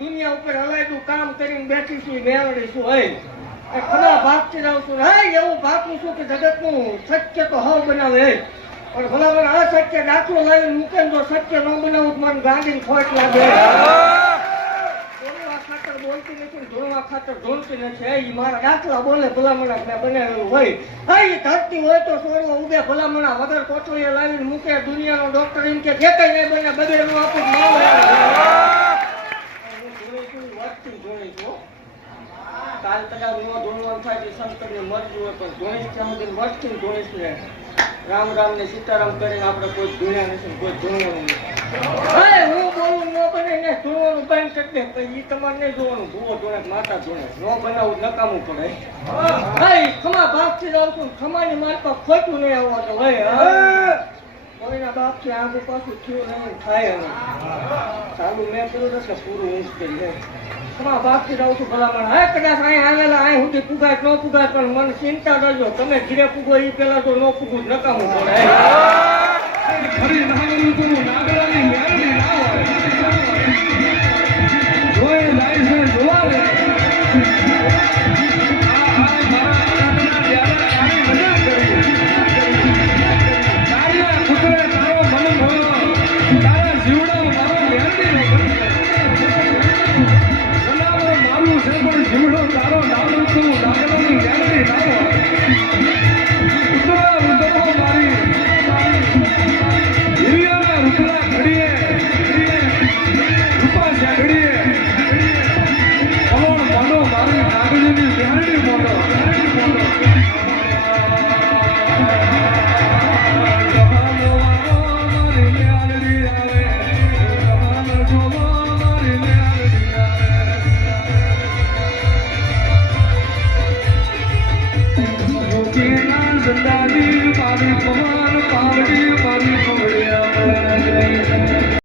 દુનિયા ઉપર હલાયતું કામ કરીને બેઠી છું મેળવી છું ખરા ભાગતી જાઉં છું એવું ભાગું છું કે જગતનું સત્ય તો હાવ બનાવે પણ ભલા મને અસત્ય દાખલો લાવીને મૂકે તો સત્ય ન બનાવું મને ગાંધી ખોટ લાગે. ખાતર બોલતી નથી, ધોળવા ખાતર ઢોલતી નથી. મારા દાખલા બોલે ભલામણા મેં બનાવેલું હોય. ધરતી હોય તો છોડવા ઉગે ભલામણા વગર કોથળીએ લાવીને મૂકે. દુનિયાનો ડોક્ટર એમ કે જે કઈ નહીં બને બધેનું આપું કાલ કદાચ નો ધોળવાનું થાય શંકરની મરજી હોય પણ ધોણીશ ત્યાં સુધી મરથી ધોણીશ ને રામ રામ ને સીતારામ કરીને આપણે કોઈ ધોળ્યા નથી, કોઈ ધોળવાનું નથી. હું બોલું ન બને ને ધોવાનું બંધ કરી દે પછી તમારે નહીં જોવાનું. ધોવો ધોણે માતા ધોણે ન બનાવવું નકામું પડે. ખમા બાપથી જાઉં છું, ખમાની માલપા ખોટું નહીં આવવા તો કોઈના બાપથી આગળ પાછું થયું નહીં થાય નહીં. ચાલુ મેં કર્યું એટલે પૂરું મુશ્કેલ છે. બાપથી જાઉં છું ભલામણ કદાચ અહીં આવેલા અહીં સુધી પુગાય ન પુગાય પણ મને ચિંતા કરજો. તમે ઘીરે પૂગો એ પેલા તો ન પૂગું નકામું પડે. Daddy,